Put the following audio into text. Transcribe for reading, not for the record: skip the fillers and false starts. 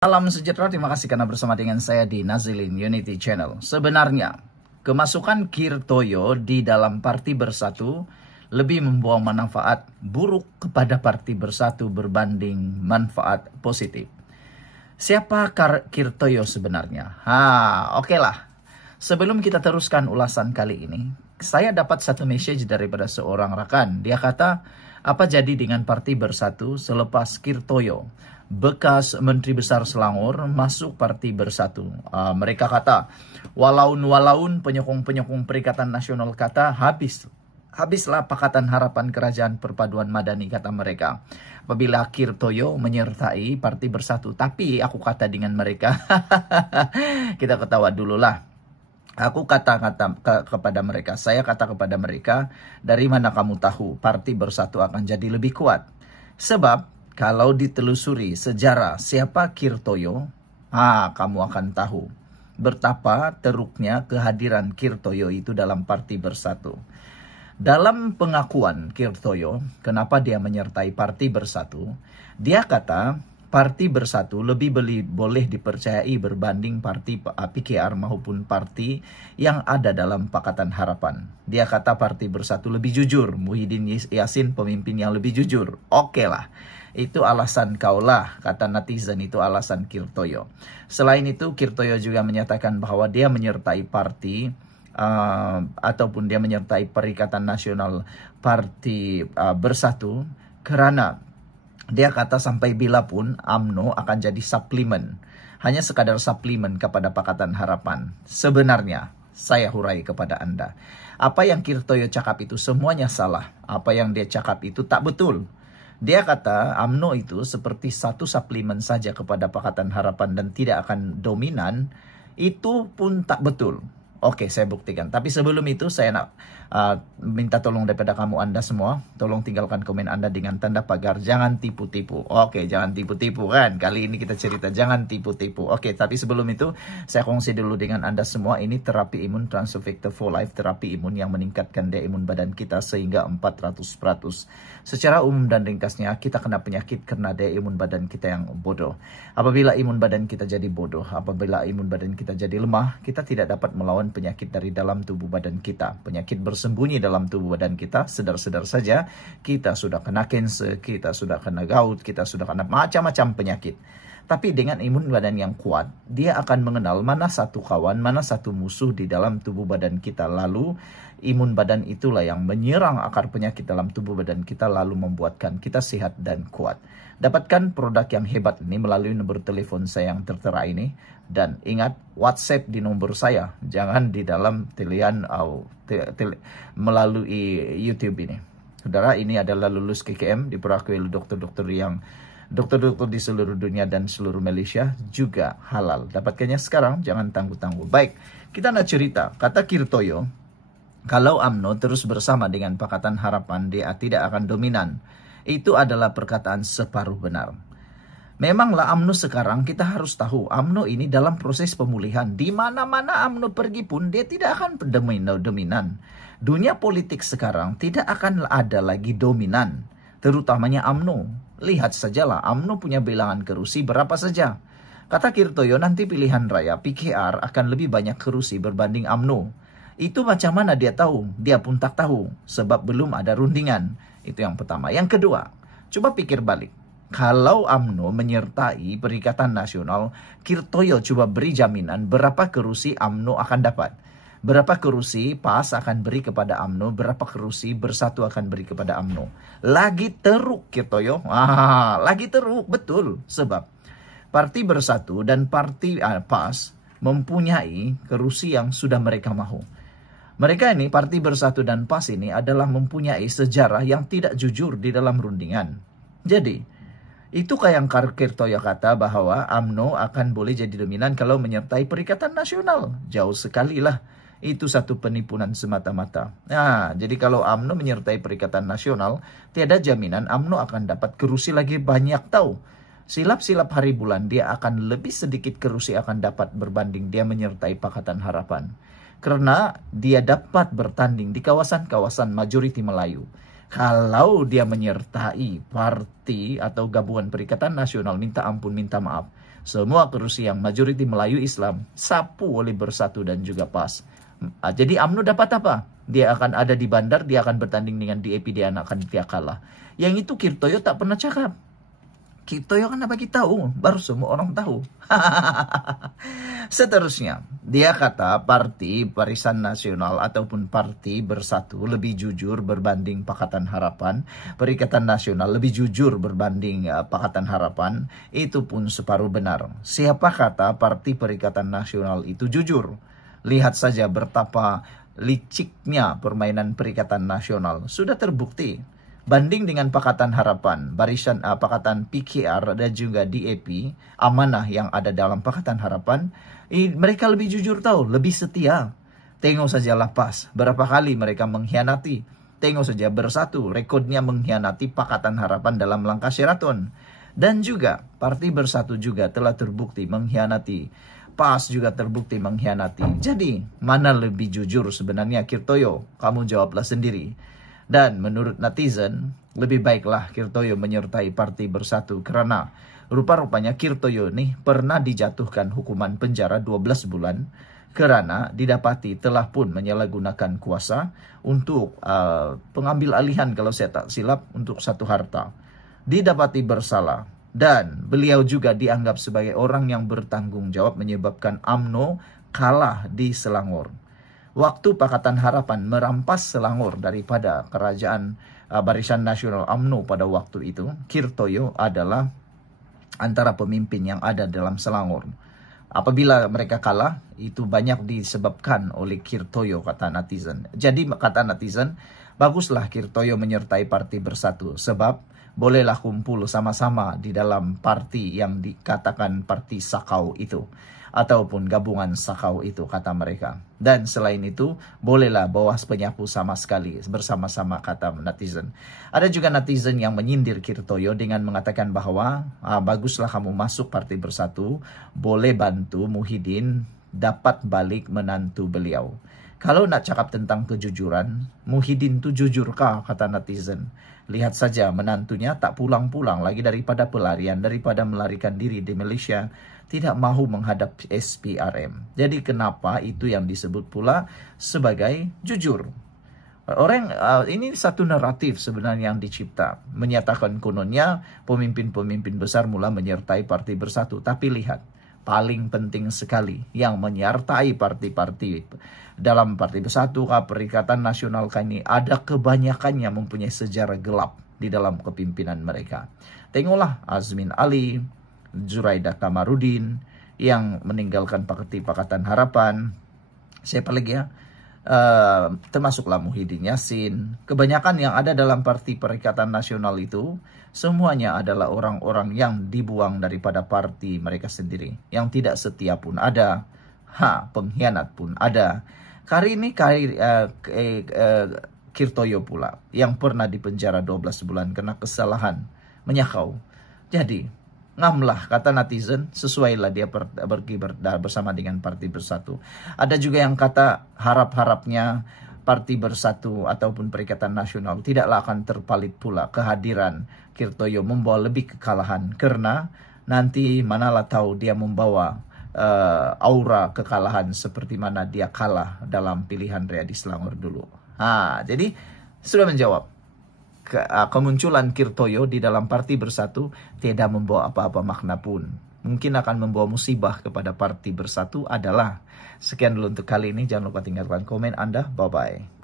Salam sejahtera, terima kasih karena bersama dengan saya di Nazilin Unity Channel. Sebenarnya, kemasukan Kirtoyo di dalam Parti Bersatu lebih membawa manfaat buruk kepada Parti Bersatu berbanding manfaat positif. Siapa Kirtoyo sebenarnya? Oke lah. Sebelum kita teruskan ulasan kali ini, saya dapat satu message daripada seorang rekan. Dia kata, apa jadi dengan Parti Bersatu selepas Kirtoyo, bekas Menteri Besar Selangor, masuk Parti Bersatu? Mereka kata, walaun penyokong-penyokong Perikatan Nasional kata, habislah Pakatan Harapan Kerajaan Perpaduan Madani, kata mereka, apabila Kirtoyo menyertai Parti Bersatu. Tapi aku kata dengan mereka, kita ketawa dululah. Aku kepada mereka, saya kata kepada mereka, dari mana kamu tahu Parti Bersatu akan jadi lebih kuat? Sebab kalau ditelusuri sejarah siapa Kirtoyo, kamu akan tahu betapa teruknya kehadiran Kirtoyo itu dalam Parti Bersatu. Dalam pengakuan Kirtoyo, kenapa dia menyertai Parti Bersatu, dia kata Parti Bersatu lebih boleh dipercayai berbanding parti PKR maupun parti yang ada dalam Pakatan Harapan. Dia kata Parti Bersatu lebih jujur, Muhyiddin Yassin pemimpin yang lebih jujur. Oke lah, itu alasan kaulah, kata netizen, itu alasan Kirtoyo. Selain itu, Kirtoyo juga menyatakan bahwa dia menyertai parti ataupun dia menyertai Perikatan Nasional Parti Bersatu karena dia kata sampai bila pun UMNO akan jadi suplemen, hanya sekadar suplemen kepada Pakatan Harapan. Sebenarnya, saya hurai kepada Anda, apa yang Kirtoyo cakap itu semuanya salah. Apa yang dia cakap itu tak betul. Dia kata UMNO itu seperti satu suplemen saja kepada Pakatan Harapan dan tidak akan dominan. Itu pun tak betul. Oke, saya buktikan. Tapi sebelum itu saya nak minta tolong daripada Anda semua. Tolong tinggalkan komen Anda dengan tanda pagar. Jangan tipu-tipu. Oke, jangan tipu-tipu kan. Kali ini kita cerita jangan tipu-tipu. Oke, tapi sebelum itu saya kongsi dulu dengan Anda semua. Ini terapi imun Transfer Factor for Life. Terapi imun yang meningkatkan daya imun badan kita sehingga 400%. Secara umum dan ringkasnya, kita kena penyakit karena daya imun badan kita yang bodoh. Apabila imun badan kita jadi bodoh, apabila imun badan kita jadi lemah, kita tidak dapat melawan penyakit dari dalam tubuh badan kita. Penyakit bersembunyi dalam tubuh badan kita, sedar-sedar saja kita sudah kena kanser, kita sudah kena gout, kita sudah kena macam-macam penyakit. Tapi dengan imun badan yang kuat, dia akan mengenal mana satu kawan, mana satu musuh di dalam tubuh badan kita. Lalu imun badan itulah yang menyerang akar penyakit dalam tubuh badan kita, lalu membuatkan kita sehat dan kuat. Dapatkan produk yang hebat ini melalui nomor telepon saya yang tertera ini. Dan ingat, WhatsApp di nomor saya. Jangan di dalam melalui YouTube ini. Saudara, ini adalah lulus KKM, diperakui oleh dokter-dokter di seluruh dunia dan seluruh Malaysia, juga halal. Dapatkannya sekarang, jangan tangguh-tangguh. Baik, kita nak cerita. Kata Kirtoyo, kalau UMNO terus bersama dengan Pakatan Harapan, dia tidak akan dominan. Itu adalah perkataan separuh benar. Memanglah UMNO sekarang, kita harus tahu, UMNO ini dalam proses pemulihan. Di mana-mana UMNO pergi pun, dia tidak akan dominan. Dunia politik sekarang tidak akan ada lagi dominan, terutamanya UMNO. Lihat sajalah, UMNO punya bilangan kerusi berapa saja. Kata Kirtoyo, nanti pilihan raya PKR akan lebih banyak kerusi berbanding UMNO. Itu macam mana dia tahu? Dia pun tak tahu, sebab belum ada rundingan. Itu yang pertama. Yang kedua, coba pikir balik. Kalau UMNO menyertai Perikatan Nasional, Kirtoyo coba beri jaminan berapa kerusi UMNO akan dapat. Berapa kerusi PAS akan beri kepada UMNO, berapa kerusi Bersatu akan beri kepada UMNO. Lagi teruk Kirtoyo. Lagi teruk, betul. Sebab Parti Bersatu dan Parti PAS mempunyai kerusi yang sudah mereka mahu. Mereka ini, Parti Bersatu dan PAS ini adalah mempunyai sejarah yang tidak jujur di dalam rundingan. Jadi, itu kayak yang Kirtoyo kata bahwa UMNO akan boleh jadi dominan kalau menyertai Perikatan Nasional. Jauh sekali lah. Itu satu penipuan semata-mata. Jadi kalau UMNO menyertai Perikatan Nasional, tiada jaminan UMNO akan dapat kerusi lagi banyak tahu. Silap-silap hari bulan, dia akan lebih sedikit kerusi akan dapat berbanding dia menyertai Pakatan Harapan. Karena dia dapat bertanding di kawasan-kawasan majoriti Melayu. Kalau dia menyertai parti atau gabungan Perikatan Nasional, minta ampun, minta maaf. Semua kursi yang majoriti Melayu Islam sapu oleh Bersatu dan juga PAS. Jadi UMNO dapat apa? Dia akan ada di bandar, dia akan bertanding dengan DAP, dia akan dia kalah. Yang itu Kirtoyo tak pernah cakap. Kirtoyo kan bagi tahu, baru semua orang tahu. Seterusnya, dia kata parti Barisan Nasional ataupun parti Bersatu lebih jujur berbanding Pakatan Harapan. Perikatan Nasional lebih jujur berbanding Pakatan Harapan. Itu pun separuh benar. Siapa kata parti Perikatan Nasional itu jujur? Lihat saja betapa liciknya permainan Perikatan Nasional. Sudah terbukti. Banding dengan Pakatan Harapan, barisan Pakatan PKR dan juga DAP, amanah yang ada dalam Pakatan Harapan, mereka lebih jujur tahu, lebih setia. Tengok saja PAS, berapa kali mereka mengkhianati. Tengok saja Bersatu, rekodnya mengkhianati Pakatan Harapan dalam langkah Sheraton. Dan juga, Parti Bersatu juga telah terbukti mengkhianati. PAS juga terbukti mengkhianati. Jadi, mana lebih jujur sebenarnya Kirtoyo? Kamu jawablah sendiri. Dan menurut netizen, lebih baiklah Kirtoyo menyertai Parti Bersatu karena rupa-rupanya Kirtoyo nih pernah dijatuhkan hukuman penjara 12 bulan karena didapati telah pun menyalahgunakan kuasa untuk pengambil alihan kalau saya tak silap untuk satu harta. Didapati bersalah dan beliau juga dianggap sebagai orang yang bertanggung jawab menyebabkan UMNO kalah di Selangor. Waktu Pakatan Harapan merampas Selangor daripada kerajaan Barisan Nasional UMNO pada waktu itu, Kirtoyo adalah antara pemimpin yang ada dalam Selangor. Apabila mereka kalah, itu banyak disebabkan oleh Kirtoyo, kata netizen. Jadi kata netizen, baguslah Kirtoyo menyertai Parti Bersatu, sebab bolehlah kumpul sama-sama di dalam parti yang dikatakan Parti Sakau itu. Ataupun gabungan Sakau itu, kata mereka. Dan selain itu, bolehlah bawa penyapu sama sekali bersama-sama, kata netizen. Ada juga netizen yang menyindir Kirtoyo dengan mengatakan bahwa baguslah kamu masuk Parti Bersatu, boleh bantu Muhyiddin dapat balik menantu beliau. Kalau nak cakap tentang kejujuran, Muhyiddin tu jujurkah, kata netizen. Lihat saja menantunya tak pulang-pulang lagi daripada pelarian, daripada melarikan diri di Malaysia, tidak mahu menghadap SPRM. Jadi kenapa itu yang disebut pula sebagai jujur? Orang ini satu naratif sebenarnya yang dicipta, menyatakan kononnya pemimpin-pemimpin besar mula menyertai Parti Bersatu. Tapi lihat, paling penting sekali yang menyertai parti-parti dalam Parti Bersatu, Perikatan Nasional kini ada kebanyakan yang mempunyai sejarah gelap di dalam kepimpinan mereka. Tengoklah Azmin Ali, Zuraida Kamarudin yang meninggalkan Pakatan Harapan. Siapa lagi ya? Termasuklah Muhyiddin Yassin. Kebanyakan yang ada dalam Parti Perikatan Nasional itu semuanya adalah orang-orang yang dibuang daripada parti mereka sendiri. Yang tidak setia pun ada, pengkhianat pun ada. Kali ini Kirtoyo pula yang pernah dipenjara 12 bulan karena kesalahan menyakau. Jadi ngamlah, kata netizen, sesuailah dia pergi bersama dengan Parti Bersatu. Ada juga yang kata harap-harapnya Parti Bersatu ataupun Perikatan Nasional tidaklah akan terpalit pula kehadiran Kirtoyo membawa lebih kekalahan, karena nanti manalah tahu dia membawa aura kekalahan seperti mana dia kalah dalam pilihan raya di Selangor dulu. Jadi sudah menjawab. Kemunculan Kirtoyo di dalam Parti Bersatu tidak membawa apa-apa makna pun. Mungkin akan membawa musibah kepada Parti Bersatu adalah. Sekian dulu untuk kali ini. Jangan lupa tinggalkan komen Anda. Bye-bye.